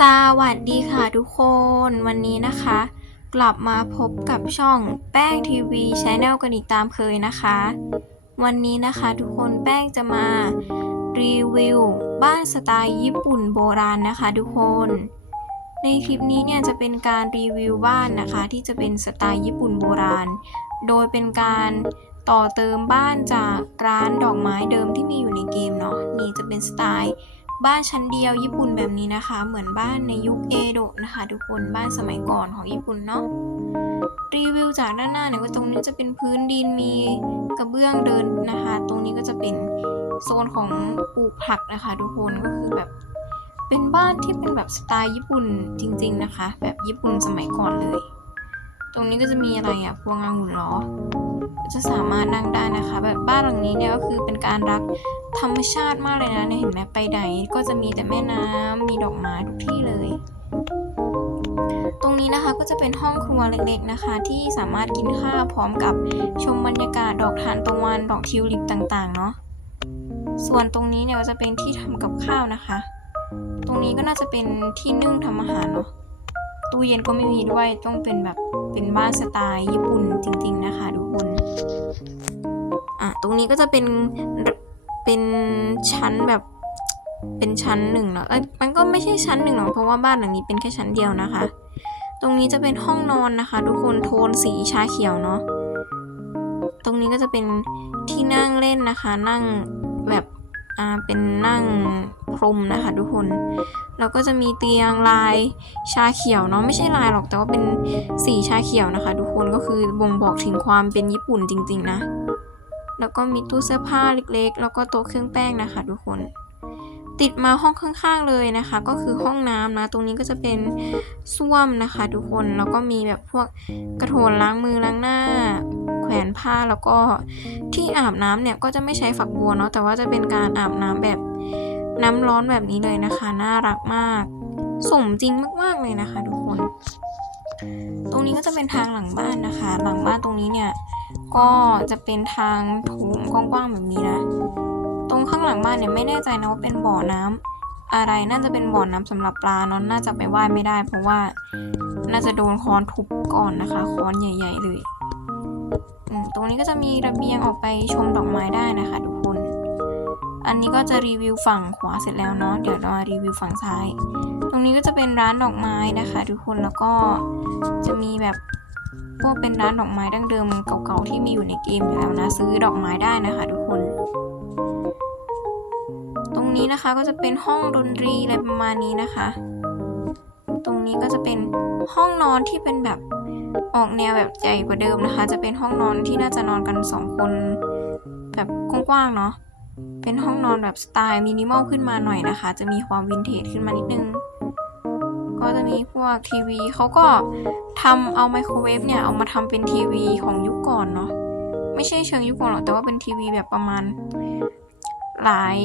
สวัสดีค่ะทุกคนวันนี้นะคะ กลับมาพบกับช่องแป้งทีวีชแนลกันอีกตามเคยนะคะ วันนี้นะคะทุกคนแป้งจะมารีวิวบ้านสไตล์ญี่ปุ่นโบราณนะคะทุกคน ในคลิปนี้เนี่ยจะเป็นการรีวิวบ้านนะคะที่จะเป็นสไตล์ญี่ปุ่นโบราณ โดยเป็นการต่อเติมบ้านจากร้านดอกไม้เดิมที่มีอยู่ในเกมเนาะนี่จะเป็นสไตล์ บ้านชั้นเดียวญี่ปุ่นแบบนี้นะคะ เหมือนบ้านในยุคเอโดะนะคะ ทุกคนบ้านสมัยก่อนของญี่ปุ่นเนาะรีวิวจากด้านหน้าเนี่ยก็ตรงนี้จะเป็นพื้นดินมีกระเบื้องเดินนะคะ ตรงนี้ก็จะเป็นโซนของปลูกผักนะคะ ทุกคนก็คือแบบเป็นบ้านที่เป็นแบบสไตล์ญี่ปุ่นจริง ๆนะคะ แบบญี่ปุ่นสมัยก่อนเลย ตรงนี้ก็จะมีอะไรอะพวงองุ่นเหรอจะสามารถนั่งได้นะคะ แบบบ้านหลังนี้เนี่ยก็คือเป็นการรัก ธรรมชาติมากเลยนะเนี่ยเห็นไหมไปไหนก็จะมีแต่แม่น้ำมีดอกไม้ทุกที่เลย ตรงนี้นะคะก็จะเป็นห้องครัวเล็กๆนะคะ ที่สามารถกินข้าวพร้อมกับชมบรรยากาศดอกทานตะวันดอกทิวลิปต่างๆเนาะส่วนตรงนี้เนี่ยก็จะเป็นที่ทำกับข้าวนะคะ ตรงนี้ก็น่าจะเป็นที่นึ่งทำอาหารเนาะตู้เย็นก็ไม่มีด้วยต้องเป็นแบบเป็นบ้านสไตล์ญี่ปุ่นจริง ๆนะคะทุกคนอะตรงนี้ก็จะเป็น เป็นชั้นแบบเป็นชั้นหนึ่งเนาะเอ้ยมันก็ไม่ใช่ชั้นหนึ่งหรอกเพราะว่าบ้านหลังนี้เป็นแค่ชั้นเดียวนะคะ ตรงนี้จะเป็นห้องนอนนะคะ ทุกคนโทนสีชาเขียวเนาะตรงนี้ก็จะเป็นที่นั่งเล่นนะคะ นั่งแบบอ่าเป็นนั่งพรมนะคะ ทุกคนแล้วก็จะมีเตียงลายชาเขียวเนาะไม่ใช่ลายหรอกแต่ว่าเป็นสีชาเขียวนะคะ ทุกคนก็คือบ่งบอกถึงความเป็นญี่ปุ่นจริง ๆ นะ แล้วก็มีตู้เสื้อผ้าเล็กๆ แล้วก็โต๊ะเครื่องแป้งนะคะทุกคน ติดมาห้องข้างๆเลยนะคะ ก็คือห้องน้ำนะ ตรงนี้ก็จะเป็นส้วมนะคะทุกคน แล้วก็มีแบบพวกกระโถนล้างมือล้างหน้า แขวนผ้าแล้วก็ที่อาบน้ำเนี่ยก็จะไม่ใช้ฝักบัวเนาะ แต่ว่าจะเป็นการอาบน้ำแบบน้ำร้อนแบบนี้เลยนะคะ น่ารักมาก สมจริงมากๆเลยนะคะทุกคน ตรงนี้ก็จะเป็นทางหลังบ้านนะคะ หลังบ้านตรงนี้เนี่ย ก็จะเป็นทางโถงกว้างๆแบบนี้นะ ตรงข้างหลังบ้านเนี่ยไม่แน่ใจนะว่าเป็นบ่อน้ำอะไรน่าจะเป็นบ่อน้ำสำหรับปลาเนาะน่าจะไปว่ายไม่ได้ เพราะว่าน่าจะโดนค้อนทุบก่อนนะคะค้อนใหญ่ ๆ เลยตรงนี้ก็จะมีระเบียงออกไปชมดอกไม้ได้นะคะทุกคน อันนี้ก็จะรีวิวฝั่งขวาเสร็จแล้วเนาะเดี๋ยวเรารีวิวฝั่งซ้าย ตรงนี้ก็จะเป็นร้านดอกไม้นะคะ ทุกคนแล้วก็จะมีแบบ พวกเป็นร้านดอกไม้ดั้งเดิมเก่าๆที่มีอยู่ในเกมอยู่แล้วนะ ซื้อดอกไม้ได้นะคะทุกคน ตรงนี้นะคะก็จะเป็นห้องดนตรีอะไรประมาณนี้นะคะ ตรงนี้ก็จะเป็นห้องนอนที่เป็นแบบออกแนวแบบใหญ่กว่าเดิมนะคะ จะเป็นห้องนอนที่น่าจะนอนกันสองคน แบบกว้างๆเนาะเป็นห้องนอนแบบสไตล์มินิมอลขึ้นมาหน่อยนะคะ จะมีความวินเทจขึ้นมานิดนึง ก็จะมีพวกทีวีเขาก็ทำเอาไมโครเวฟเนี่ยเอามาทำเป็นทีวีของยุคก่อนเนาะไม่ใช่เชิงยุคก่อนหรอกแต่ว่าเป็นทีวีแบบประมาณ หลาย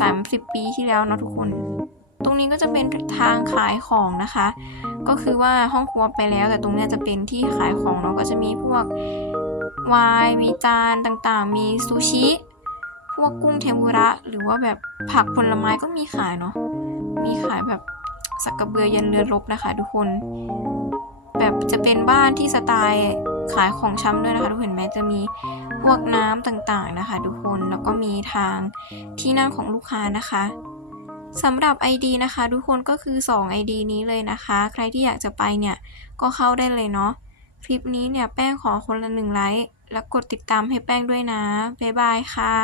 30 ปีที่แล้วเนาะทุกคน ตรงนี้ก็จะเป็นทางขายของนะคะ ก็คือว่าห้องครัวไปแล้ว แต่ตรงนี้จะเป็นที่ขายของเนาะก็จะมีพวกวน์มีจานต่างๆ มีซูชิพวกกุ้งเทมปุระหรือว่าแบบผักผลไม้ก็มีขายเนาะมีขายแบบ สักกระเบือยันเรือรบนะคะ ทุกคน แบบจะเป็นบ้านที่สไตล์ขายของชำด้วยนะคะ ทุกเห็นไหมจะมีพวกน้ำต่างๆนะคะ ทุกคนแล้วก็มีทางที่นั่งของลูกค้านะคะสำหรับ ID นะคะ ทุกคนก็คือ 2 ID นี้เลยนะคะ ใครที่อยากจะไปเนี่ยก็เข้าได้เลยเนาะคลิปนี้เนี่ยแป้งขอคนละหนึ่งไลค์แล้วกดติดตามให้แป้งด้วยนะ บ๊ายบายค่ะ